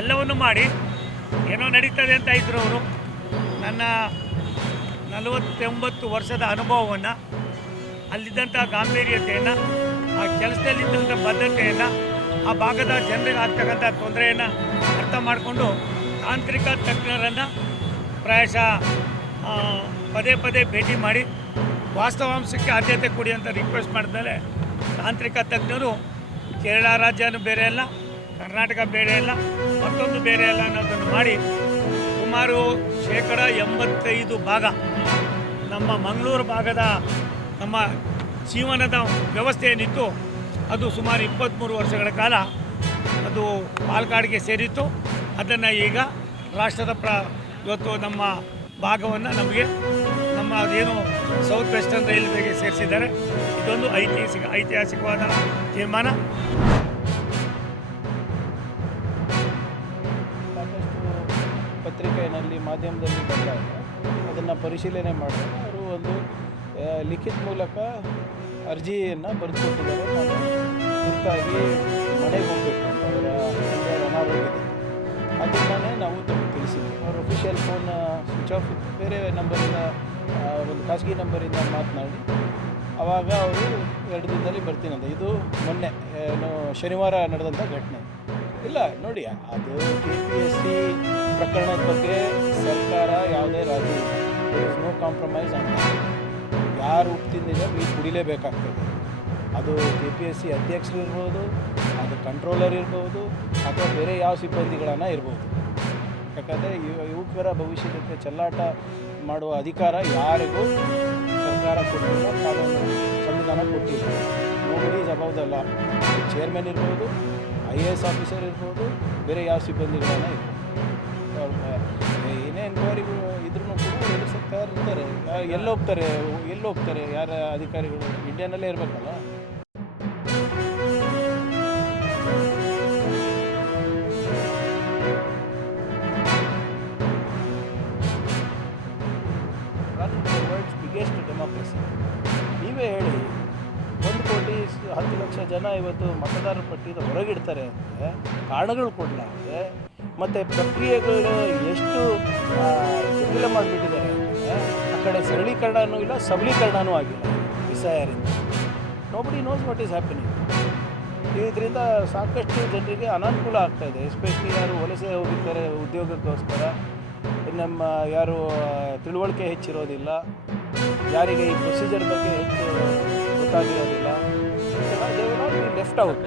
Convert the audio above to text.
ಎಲ್ಲವನ್ನು ಮಾಡಿ ಏನೋ ನಡೀತದೆ ಅಂತ ಇದ್ದರು ಅವರು. ನನ್ನ 49 ವರ್ಷದ ಅನುಭವವನ್ನು, ಅಲ್ಲಿದ್ದಂಥ ಗಾಂಭೀರ್ಯತೆಯನ್ನು, ಆ ಕೆಲಸದಲ್ಲಿದ್ದಂಥ ಬದ್ಧತೆಯನ್ನು, ಆ ಭಾಗದ ಜನರಿಗೆ ಆಗ್ತಕ್ಕಂಥ ತೊಂದರೆಯನ್ನು ಅರ್ಥ ಮಾಡಿಕೊಂಡು ತಾಂತ್ರಿಕ ತಜ್ಞರನ್ನು ಪ್ರಾಯಶಃ ಪದೇ ಪದೇ ಭೇಟಿ ಮಾಡಿ ವಾಸ್ತವಾಂಶಕ್ಕೆ ಆದ್ಯತೆ ಕೊಡಿ ಅಂತ ರಿಕ್ವೆಸ್ಟ್ ಮಾಡಿದ್ಮೇಲೆ ತಾಂತ್ರಿಕ ತಜ್ಞರು ಕೇರಳ ರಾಜ್ಯನೂ ಬೇರೆ ಅಲ್ಲ, ಕರ್ನಾಟಕ ಬೇರೆ ಅಲ್ಲ, ಮತ್ತೊಂದು ಬೇರೆ ಅಲ್ಲ ಅನ್ನೋದನ್ನು ಮಾಡಿ ಸುಮಾರು 85% ಭಾಗ ನಮ್ಮ ಮಂಗಳೂರು ಭಾಗದ ನಮ್ಮ ಜೀವನದ ವ್ಯವಸ್ಥೆ ಏನಿತ್ತು ಅದು ಸುಮಾರು 23 ವರ್ಷಗಳ ಕಾಲ ಅದು ಪಾಲ್ಕಾಡ್ಗೆ ಸೇರಿತ್ತು. ಅದನ್ನು ಈಗ ರಾಷ್ಟ್ರದ ಇವತ್ತು ನಮ್ಮ ಭಾಗವನ್ನು ನಮಗೆ ನಮ್ಮ ಏನು ಸೌತ್ ವೆಸ್ಟರ್ನ್ ರೈಲ್ವೆಗೆ ಸೇರಿಸಿದ್ದಾರೆ. ಇದೊಂದು ಐತಿಹಾಸಿಕವಾದ ತೀರ್ಮಾನ. ಸಾಕಷ್ಟು ಪತ್ರಿಕೆಯಲ್ಲಿ ಮಾಧ್ಯಮದಲ್ಲಿ ಬಂದಾಗ ಅದನ್ನು ಪರಿಶೀಲನೆ ಮಾಡಿದಾಗ ಅವರು ಒಂದು ಲಿಖಿತ ಮೂಲಕ ಅರ್ಜಿಯನ್ನು ಬರೆದುಕೊಟ್ಟಿದ್ದಾರೆ. ನಾನು ತುರ್ತಾಗಿ ಮನೆಗೆ ಹೋಗಬೇಕು ಅಂತ ಅವರ ಅನಾರೋಗ್ಯದಿಂದ, ಅದನ್ನೇ ನಾವು ತಿಳಿಸಿದ್ವಿ. ಅವ್ರ ಅಫಿಷಿಯಲ್ ಫೋನ್ ಸ್ವಿಚ್ ಆಫ್ ಇತ್ತು, ಬೇರೆ ನಂಬರಿಂದ ಒಂದು ಖಾಸಗಿ ನಂಬರಿಂದ ಮಾತನಾಡಿ ಆವಾಗ ಅವರು 2 ದಿನದಲ್ಲಿ ಬರ್ತೀನಂತ. ಇದು ಮೊನ್ನೆ ಶನಿವಾರ ನಡೆದಂಥ ಘಟನೆ. ಇಲ್ಲ ನೋಡಿ, ಅದು KPSC ಪ್ರಕರಣದ ಬಗ್ಗೆ ಸರ್ಕಾರ ಯಾವುದೇ ರಾಜಿ ಇಲ್ಲ. ದೇರ್ ಇಸ್ ನೋ ಕಾಂಪ್ರಮೈಸ್ ಅಂತ. ಯಾರು ಉಪ್ಪು ತಿಂದಿದೆ ನೀವು ಕುಡಿಲೇಬೇಕಾಗ್ತದೆ. ಅದು KPSC ಅಧ್ಯಕ್ಷರು ಇರ್ಬೋದು, ಅದು ಕಂಟ್ರೋಲರ್ ಇರ್ಬೋದು, ಅಥವಾ ಬೇರೆ ಯಾವ ಸಿಬ್ಬಂದಿಗಳನ್ನು ಇರ್ಬೋದು. ಯಾಕಂದರೆ ಯುವಕರ ಭವಿಷ್ಯಕ್ಕೆ ಚೆಲ್ಲಾಟ ಮಾಡುವ ಅಧಿಕಾರ ಯಾರಿಗೂ ಸರ್ಕಾರ ಕೊಟ್ಟಿಲ್ಲ, ಕಾನೂನು ಸಂವಿಧಾನ ಕೊಟ್ಟಿಲ್ಲ. Nobody is above the law. Chairman ಇರ್ಬೋದು, IAS ಆಫೀಸರ್ ಇರ್ಬೋದು, ಬೇರೆ ಯಾವ ಸಿಬ್ಬಂದಿಗಳನ್ನು ಇರ್ಬೋದು. ಏನೇ ಎನ್ಕ್ವೈರಿಗಳು ಇದ್ರೂ ಕೂಡ ಎದುರಿಸೋಕ್ಕೆ ತಯಾರಿರ್ತಾರೆ. ಎಲ್ಲಿ ಹೋಗ್ತಾರೆ ಯಾರ ಅಧಿಕಾರಿಗಳು? ಇಂಡಿಯಾನಲ್ಲೇ ಇರಬೇಕಲ್ಲ. Run the world's biggest democracy. ನೀವೇ ಹೇಳಿ, 1,10,00,000 ಜನ ಇವತ್ತು ಮತದಾರರ ಪಟ್ಟಿದ ಹೊರಗಿಡ್ತಾರೆ ಅಂದರೆ ಕಾರಣಗಳು ಕೊಡಲಾಗಿದೆ. ಮತ್ತು ಪ್ರಕ್ರಿಯೆಗಳು ಎಷ್ಟು ಜಟಿಲ ಮಾಡಿಬಿಟ್ಟಿದ್ದಾರೆ ಅಂದರೆ ಆ ಕಡೆ ಸರಳೀಕರಣವೂ ಇಲ್ಲ, ಸಬಲೀಕರಣವೂ ಆಗಿಲ್ಲ ವಿಷಯರಿಂದ. Nobody knows what is happening. ಇದರಿಂದ ಸಾಕಷ್ಟು ಜನರಿಗೆ ಅನಾನುಕೂಲ ಆಗ್ತಾಯಿದೆ. ಎಸ್ಪೆಷಲಿ ಯಾರು ವಲಸೆ ಹೋಗಿರ್ತಾರೆ ಉದ್ಯೋಗಕ್ಕೋಸ್ಕರ, ನಮ್ಮ ಯಾರು ತಿಳುವಳಿಕೆ ಹೆಚ್ಚಿರೋದಿಲ್ಲ, ಯಾರಿಗೆ ಈ ಪ್ರೊಸೀಜರ್ ಬಗ್ಗೆ ಹೆಚ್ಚು ಗೊತ್ತಾಗಿರೋದಿಲ್ಲ, they will not be left out.